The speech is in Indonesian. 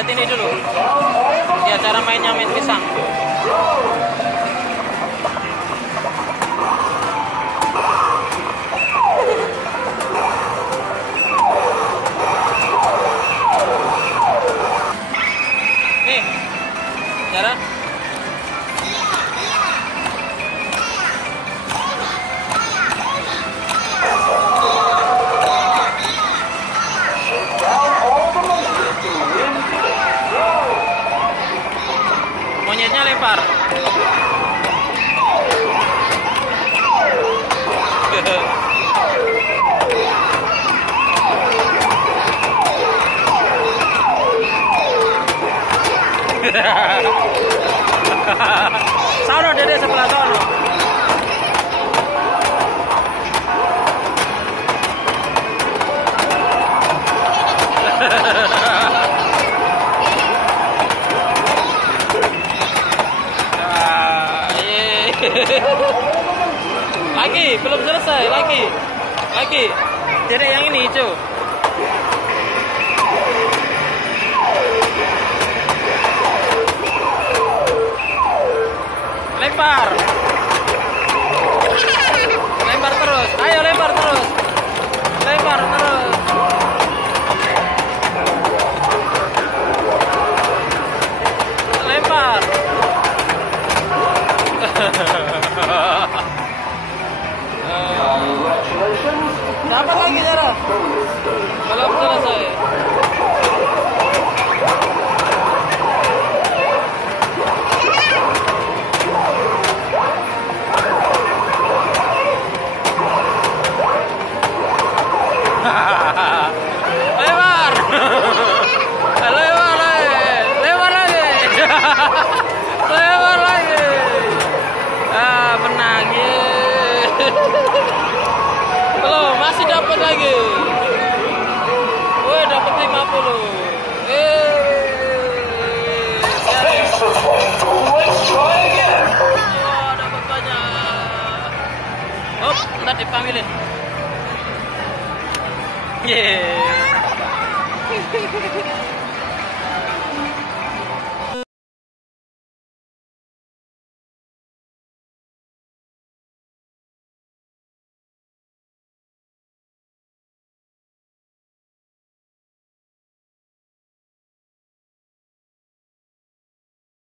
lihat ini dulu. Ya, cara mainnya main pisang. Nih, cara. Monyetnya lempar. Sono dede sebelah sono. Lagi, belum selesai, lagi. Jadi yang ini hijau. Lempar terus, ayo lempar terus. Lempar. Dapat lagi Zara. Belum selesai. Lempar. Lempar lagi. Lempar lagi. Menang ya. Belum, masih dapat lagi. Woi, dapat 50. Wah, dapat banyak. Oh, ntar dipanggilin. Yeah.